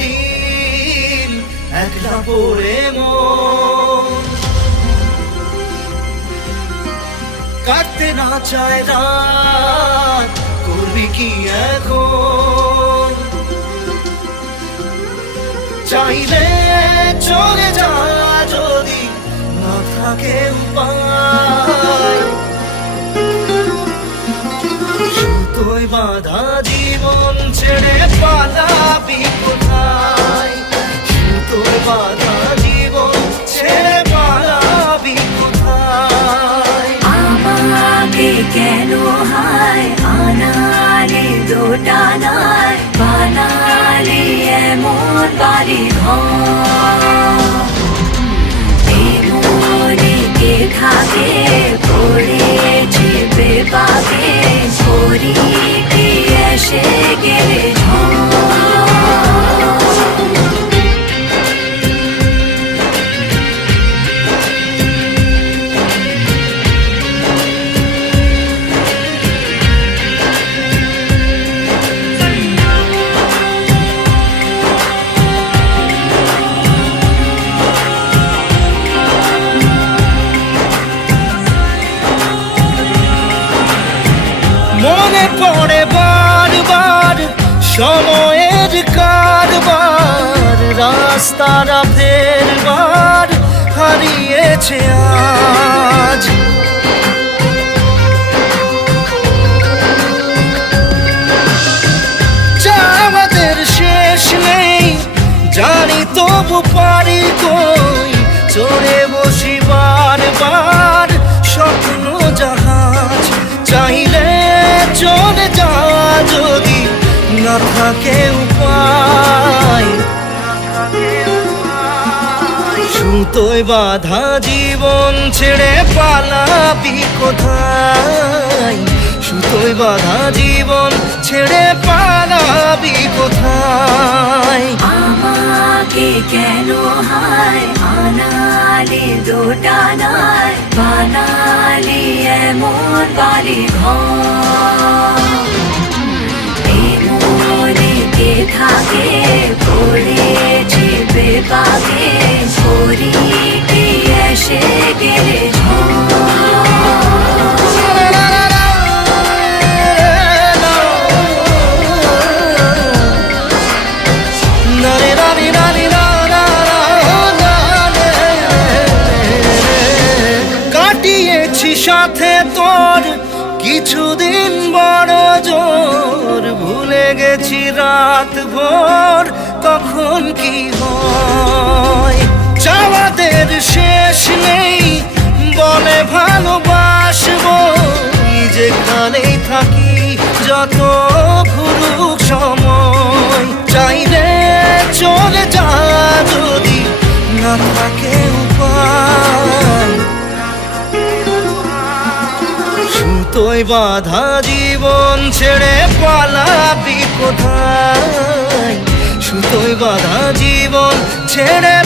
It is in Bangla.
দিন একলা পড়ে মন কাটতে না চায় রাত করবি কি এখন চাইলে চলে যা যদি না থাকে উপায় সুতোয় বাঁধা জীবন ছেড়ে পালাবি কোথায় সুতোয় বাঁধা জীবন ছেড়ে পালাবি কোথায় আমাকে কেন হায় আনালে দোটানায় বানালি এমন বাড়ি ঘর মনে কে থাকে পড়েছি বেপাকে করি কি এসে গেলে মনে পড়ে বারবার সময়ের কারবার রাস্তারা ফেরবার হারিয়েছে আজ আমাদের শেষ নেই জানি তবু পারি কই চড়ে বসি বারবার স্বপ্ন জাহাজ চাইলে চলে যা যদি না থাকে উপায় সুতোয় বাঁধা জীবন ছেড়ে পালাবি কোথায় সুতোয় বাঁধা জীবন ছেড়ে পালাবি কোথায় আমাকে কেন হায় আনালে দোটানায় বানালি এমন বাড়ি ঘর মনে কে থাকে পড়েছি বেপাকে করি কি এসে গেলে কাটিয়েছি সাথে তোর কিছুদিন বড় জোর ভুলে গেছি রাত ভোর কখন কি হয় চাওয়াদের শেষ নেই বলে ভালোবাসবো যেখানেই থাকি যত ঘুরুক সময় চাইলে চলে যা যদি না থাকে উপায় সুতোয় বাঁধা জীবন ছেড়ে পালাবি কোথায় সুতোয় বাঁধা জীবন ছেড়ে